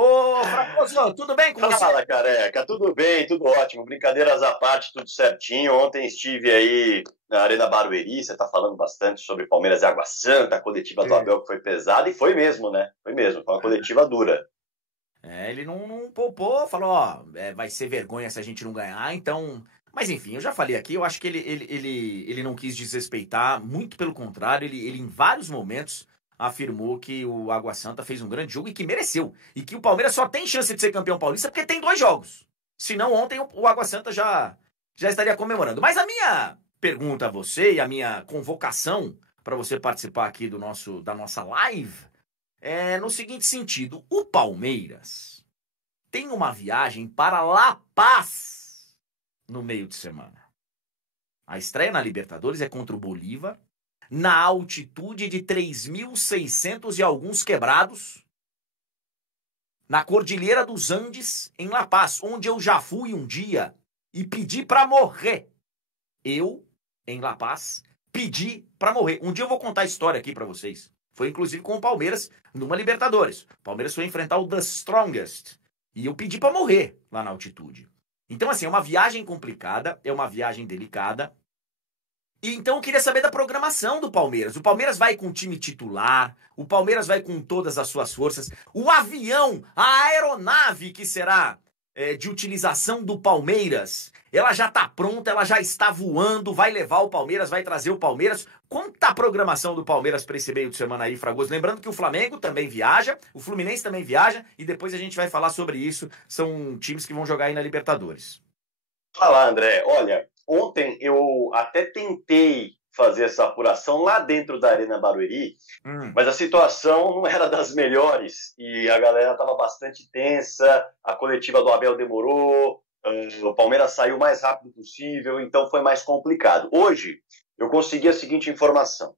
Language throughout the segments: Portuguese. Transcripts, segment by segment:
Ô, Fracoso, tudo bem com você? Fala, careca, tudo bem, tudo ótimo, brincadeiras à parte, tudo certinho. Ontem estive aí na Arena Barueri, você tá falando bastante sobre Palmeiras e Água Santa, a coletiva do Abel que foi pesada, e foi mesmo, né? Foi mesmo, foi uma coletiva dura. Ele não poupou, falou, ó, vai ser vergonha se a gente não ganhar, então... Mas enfim, eu já falei aqui, eu acho que ele não quis desrespeitar, muito pelo contrário, ele em vários momentos afirmou que o Água Santa fez um grande jogo e que mereceu. E que o Palmeiras só tem chance de ser campeão paulista porque tem 2 jogos. Senão ontem o Água Santa já estaria comemorando. Mas a minha pergunta a você e a minha convocação para você participar aqui da nossa live é no seguinte sentido: o Palmeiras tem uma viagem para La Paz no meio de semana. A estreia na Libertadores é contra o Bolívar, na altitude de 3.600 e alguns quebrados, na Cordilheira dos Andes, em La Paz, onde eu já fui um dia e pedi para morrer. Eu, em La Paz, pedi para morrer. Um dia eu vou contar a história aqui para vocês. Foi inclusive com o Palmeiras numa Libertadores. O Palmeiras foi enfrentar o The Strongest. E eu pedi para morrer lá na altitude. Então, assim, é uma viagem complicada, é uma viagem delicada. E então eu queria saber da programação do Palmeiras. O Palmeiras vai com o time titular, o Palmeiras vai com todas as suas forças. O avião, a aeronave que será de utilização do Palmeiras, ela já está pronta, ela já está voando, vai levar o Palmeiras, vai trazer o Palmeiras. Como está a programação do Palmeiras para esse meio de semana aí, Fragoso? Lembrando que o Flamengo também viaja, o Fluminense também viaja, e depois a gente vai falar sobre isso. São times que vão jogar aí na Libertadores. Fala, André, olha, ontem eu até tentei fazer essa apuração lá dentro da Arena Barueri, mas a situação não era das melhores e a galera estava bastante tensa, a coletiva do Abel demorou, o Palmeiras saiu o mais rápido possível, então foi mais complicado. Hoje eu consegui a seguinte informação: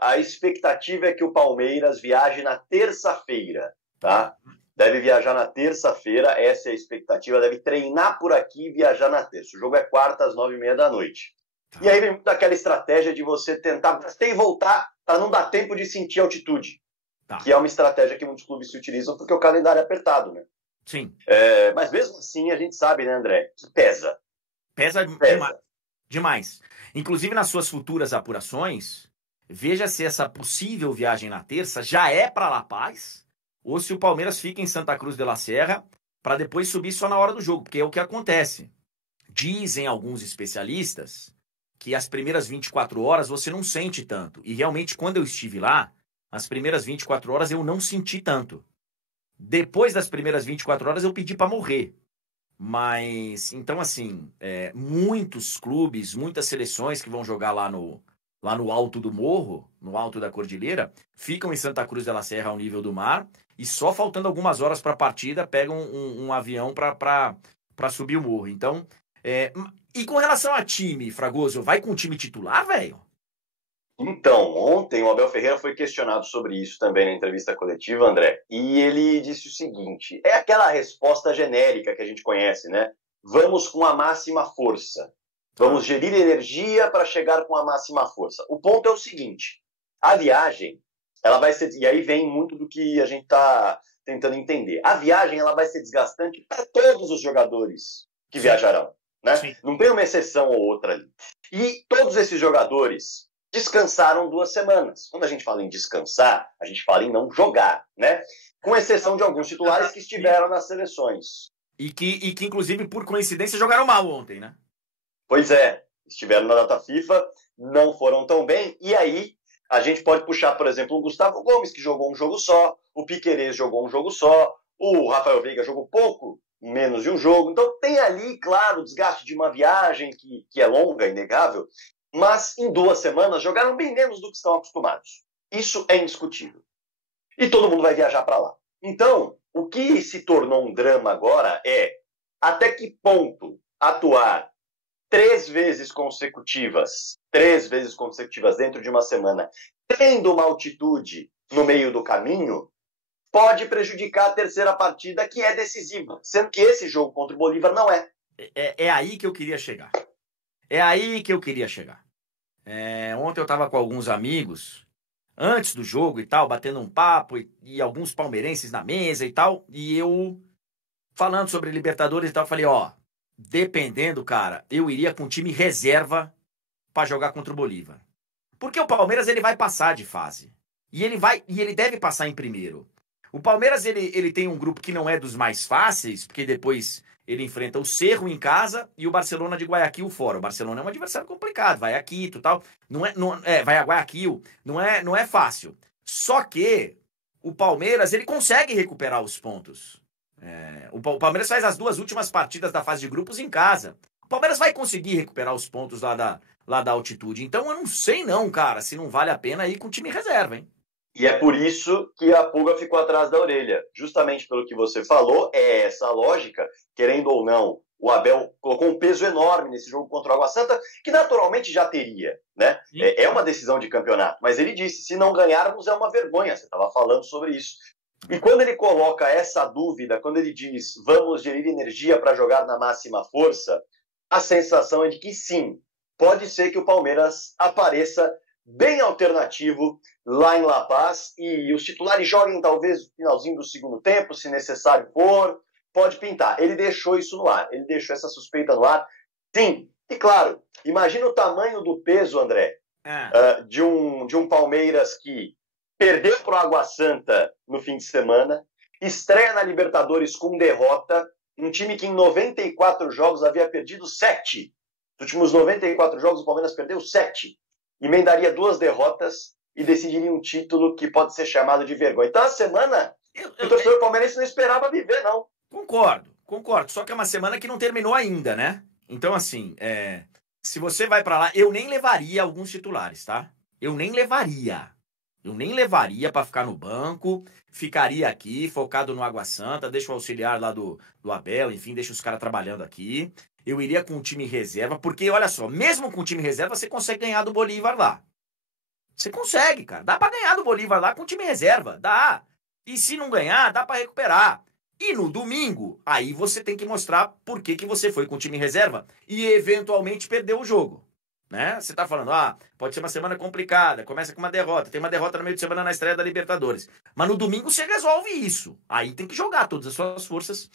a expectativa é que o Palmeiras viaje na terça-feira, tá? Deve viajar na terça-feira, essa é a expectativa, deve treinar por aqui e viajar na terça. O jogo é quarta às 9h30 da noite. E aí vem daquela estratégia de você tentar e voltar para não dar tempo de sentir altitude. Que é uma estratégia que muitos clubes se utilizam porque o calendário é apertado, né? Sim. Mas mesmo assim a gente sabe, né, André, que pesa. Pesa. Demais. Inclusive nas suas futuras apurações, veja se essa possível viagem na terça já é para La Paz ou se o Palmeiras fica em Santa Cruz de la Sierra para depois subir só na hora do jogo, porque é o que acontece. Dizem alguns especialistas que as primeiras 24 horas você não sente tanto. E realmente, quando eu estive lá, as primeiras 24 horas eu não senti tanto. Depois das primeiras 24 horas eu pedi para morrer. Mas, então assim, muitos clubes, muitas seleções que vão jogar lá no alto do morro, no alto da cordilheira, ficam em Santa Cruz de la Sierra ao nível do mar e só faltando algumas horas para a partida pegam um avião para subir o morro. Então, e com relação a time, Fragoso, vai com o time titular, velho? Então, ontem o Abel Ferreira foi questionado sobre isso também na entrevista coletiva, André, e ele disse o seguinte: é aquela resposta genérica que a gente conhece, né? Vamos com a máxima força. Vamos gerir energia para chegar com a máxima força. O ponto é o seguinte: a viagem, ela vai ser, e aí vem muito do que a gente está tentando entender. A viagem, ela vai ser desgastante para todos os jogadores que viajarão, né? Sim. Não tem uma exceção ou outra ali. E todos esses jogadores descansaram 2 semanas. Quando a gente fala em descansar, a gente fala em não jogar, né? Com exceção de alguns titulares que estiveram nas seleções. E que inclusive, por coincidência, jogaram mal ontem, né? Pois é, estiveram na data FIFA, não foram tão bem, e aí a gente pode puxar, por exemplo, o Gustavo Gomes, que jogou um jogo só, o Piquerez jogou um jogo só, o Rafael Veiga jogou pouco, menos de um jogo, então tem ali, claro, o desgaste de uma viagem que é longa, inegável, mas em 2 semanas jogaram bem menos do que estão acostumados. Isso é indiscutível. E todo mundo vai viajar para lá. Então, o que se tornou um drama agora é até que ponto atuar 3 vezes consecutivas dentro de uma semana, tendo uma altitude no meio do caminho, pode prejudicar a terceira partida, que é decisiva, sendo que esse jogo contra o Bolívar não é. É aí que eu queria chegar. É aí que eu queria chegar. Ontem eu estava com alguns amigos antes do jogo e tal, batendo um papo, e alguns palmeirenses na mesa e tal, e eu falando sobre Libertadores e tal, falei, ó, dependendo, cara, eu iria com time reserva pra jogar contra o Bolívar. Porque o Palmeiras, ele vai passar de fase. E ele deve passar em primeiro. O Palmeiras, ele tem um grupo que não é dos mais fáceis, porque depois ele enfrenta o Cerro em casa e o Barcelona de Guayaquil fora. O Barcelona é um adversário complicado, vai a Quito e tal. Vai a Guayaquil, não é fácil. Só que o Palmeiras, ele consegue recuperar os pontos. O Palmeiras faz as 2 últimas partidas da fase de grupos em casa. O Palmeiras vai conseguir recuperar os pontos lá da altitude. Então eu não sei não, cara, se não vale a pena ir com o time reserva, hein? E é por isso que a pulga ficou atrás da orelha. Justamente pelo que você falou, é essa a lógica, querendo ou não, o Abel colocou um peso enorme nesse jogo contra o Água Santa, que naturalmente já teria, né? É uma decisão de campeonato, mas ele disse, se não ganharmos é uma vergonha, você estava falando sobre isso. E quando ele coloca essa dúvida, quando ele diz, vamos gerir energia para jogar na máxima força, a sensação é de que sim, pode ser que o Palmeiras apareça bem alternativo lá em La Paz e os titulares joguem talvez no finalzinho do segundo tempo, se necessário for, pode pintar. Ele deixou isso no ar, ele deixou essa suspeita no ar. Sim, e claro, imagina o tamanho do peso, André, de um Palmeiras que perdeu para o Água Santa no fim de semana, estreia na Libertadores com derrota, um time que em 94 jogos havia perdido 7. Nos últimos 94 jogos o Palmeiras perdeu 7. Emendaria 2 derrotas e decidiria um título que pode ser chamado de vergonha. Então, a semana, o torcedor palmeirense não esperava viver, não. Concordo. Só que é uma semana que não terminou ainda, né? Então, assim, se você vai pra lá, eu nem levaria alguns titulares, tá? Eu nem levaria pra ficar no banco, ficaria aqui, focado no Água Santa, deixa o auxiliar lá do Abel, enfim, deixa os caras trabalhando aqui. Eu iria com o time reserva, porque, olha só, mesmo com o time reserva, você consegue ganhar do Bolívar lá. Você consegue, cara. Dá pra ganhar do Bolívar lá com o time reserva. Dá. E se não ganhar, dá pra recuperar. E no domingo, aí você tem que mostrar por que você foi com o time reserva e eventualmente perdeu o jogo. Né? Você tá falando, pode ser uma semana complicada, começa com uma derrota, tem uma derrota no meio de semana na estreia da Libertadores. Mas no domingo você resolve isso. Aí tem que jogar todas as suas forças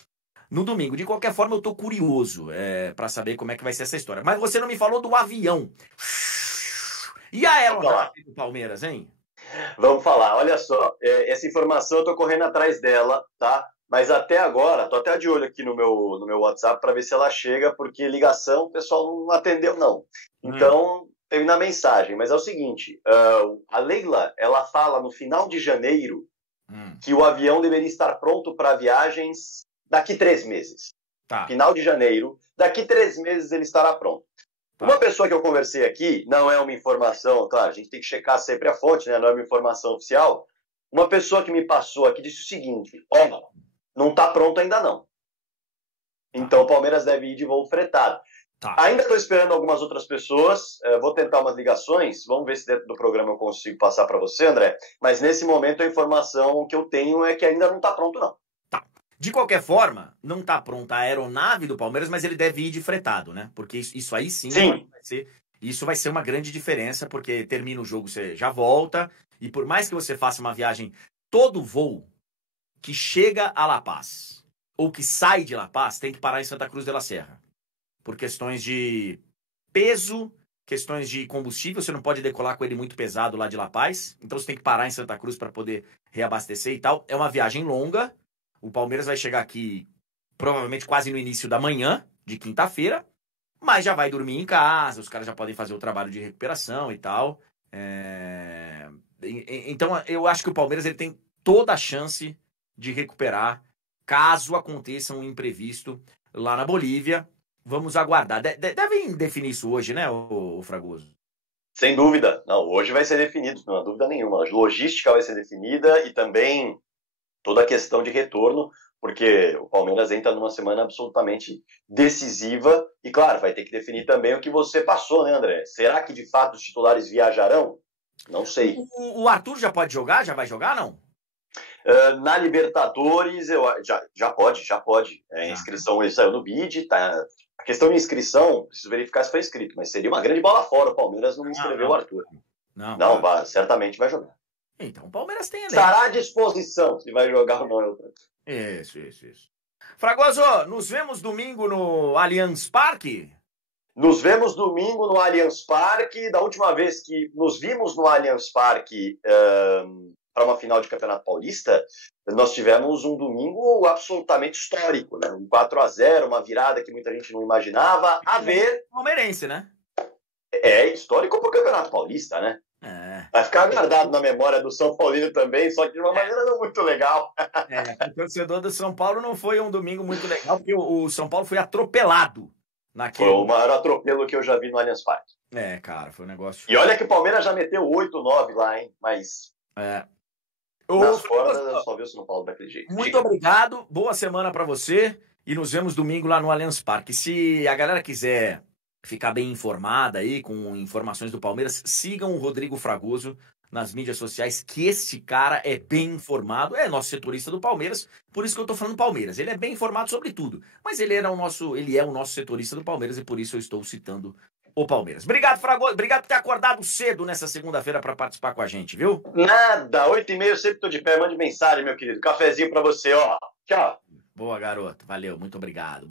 no domingo. De qualquer forma, eu tô curioso pra saber como é que vai ser essa história. Mas você não me falou do avião. E a aeronave do Palmeiras, hein? Vamos falar. Olha só, essa informação eu tô correndo atrás dela, tá? Mas até agora, tô até de olho aqui no meu WhatsApp para ver se ela chega, porque ligação o pessoal não atendeu, não. Então, teve na mensagem. Mas é o seguinte, a Leila, ela fala no final de janeiro que o avião deveria estar pronto para viagens daqui 3 meses. Tá. Final de janeiro, daqui 3 meses ele estará pronto. Tá. Uma pessoa que eu conversei aqui, não é uma informação, claro, a gente tem que checar sempre a fonte, né? Não é uma informação oficial. Uma pessoa que me passou aqui disse o seguinte, não está pronto ainda não. Então o Palmeiras deve ir de voo fretado. Tá. Ainda estou esperando algumas outras pessoas, vou tentar umas ligações, vamos ver se dentro do programa eu consigo passar para você, André, mas nesse momento a informação que eu tenho é que ainda não está pronto não. De qualquer forma, não está pronta a aeronave do Palmeiras, mas ele deve ir de fretado, né? Porque isso aí sim. Vai ser uma grande diferença, porque termina o jogo, você já volta, e por mais que você faça uma viagem, todo voo que chega a La Paz, ou que sai de La Paz, tem que parar em Santa Cruz de la Sierra. Por questões de peso, questões de combustível, você não pode decolar com ele muito pesado lá de La Paz, então você tem que parar em Santa Cruz para poder reabastecer e tal. É uma viagem longa. O Palmeiras vai chegar aqui provavelmente quase no início da manhã, de quinta-feira, mas já vai dormir em casa, os caras já podem fazer o trabalho de recuperação e tal. Então, eu acho que o Palmeiras ele tem toda a chance de recuperar, caso aconteça um imprevisto lá na Bolívia. Vamos aguardar. Devem definir isso hoje, né, o Fragoso? Sem dúvida. Não, hoje vai ser definido, não há dúvida nenhuma. A logística vai ser definida e também toda a questão de retorno, porque o Palmeiras entra numa semana absolutamente decisiva e, claro, vai ter que definir também o que você passou, né, André? Será que, de fato, os titulares viajarão? Não sei. O Arthur já pode jogar? Já vai jogar, não? Na Libertadores, já pode. A inscrição ele saiu no BID, tá? A questão de inscrição, preciso verificar se foi inscrito, mas seria uma grande bola fora o Palmeiras não inscrever o Arthur. Não, certamente vai jogar. Então o Palmeiras tem elenco. Estará à disposição se vai jogar ou não. Isso. Fragoso, nos vemos domingo no Allianz Parque? Nos vemos domingo no Allianz Parque. Da última vez que nos vimos no Allianz Parque para uma final de Campeonato Paulista, nós tivemos um domingo absolutamente histórico, né? Um 4-0, uma virada que muita gente não imaginava. A ver... Palmeirense, né? É histórico para o Campeonato Paulista, né? Vai ficar guardado na memória do São Paulino também, só que de uma maneira não muito legal. O torcedor do São Paulo não foi um domingo muito legal, porque o São Paulo foi atropelado. Foi o maior atropelo que eu já vi no Allianz Parque. Cara, foi um negócio... E olha que o Palmeiras já meteu 8-9 lá, hein? Mas... nas cordas eu só vi o São Paulo daquele jeito. Muito obrigado, boa semana para você e nos vemos domingo lá no Allianz Parque. Se a galera quiser ficar bem informada aí com informações do Palmeiras, sigam o Rodrigo Fragoso nas mídias sociais, que esse cara é bem informado, é nosso setorista do Palmeiras, por isso que eu tô falando Palmeiras. Ele é bem informado sobre tudo, mas ele é o nosso setorista do Palmeiras e por isso eu estou citando o Palmeiras. Obrigado, Fragoso. Obrigado por ter acordado cedo nessa segunda-feira para participar com a gente, viu? Nada, 8h30 eu sempre tô de pé. Mande mensagem, meu querido. Cafezinho para você, ó. Tchau. Boa, garoto. Valeu. Muito obrigado.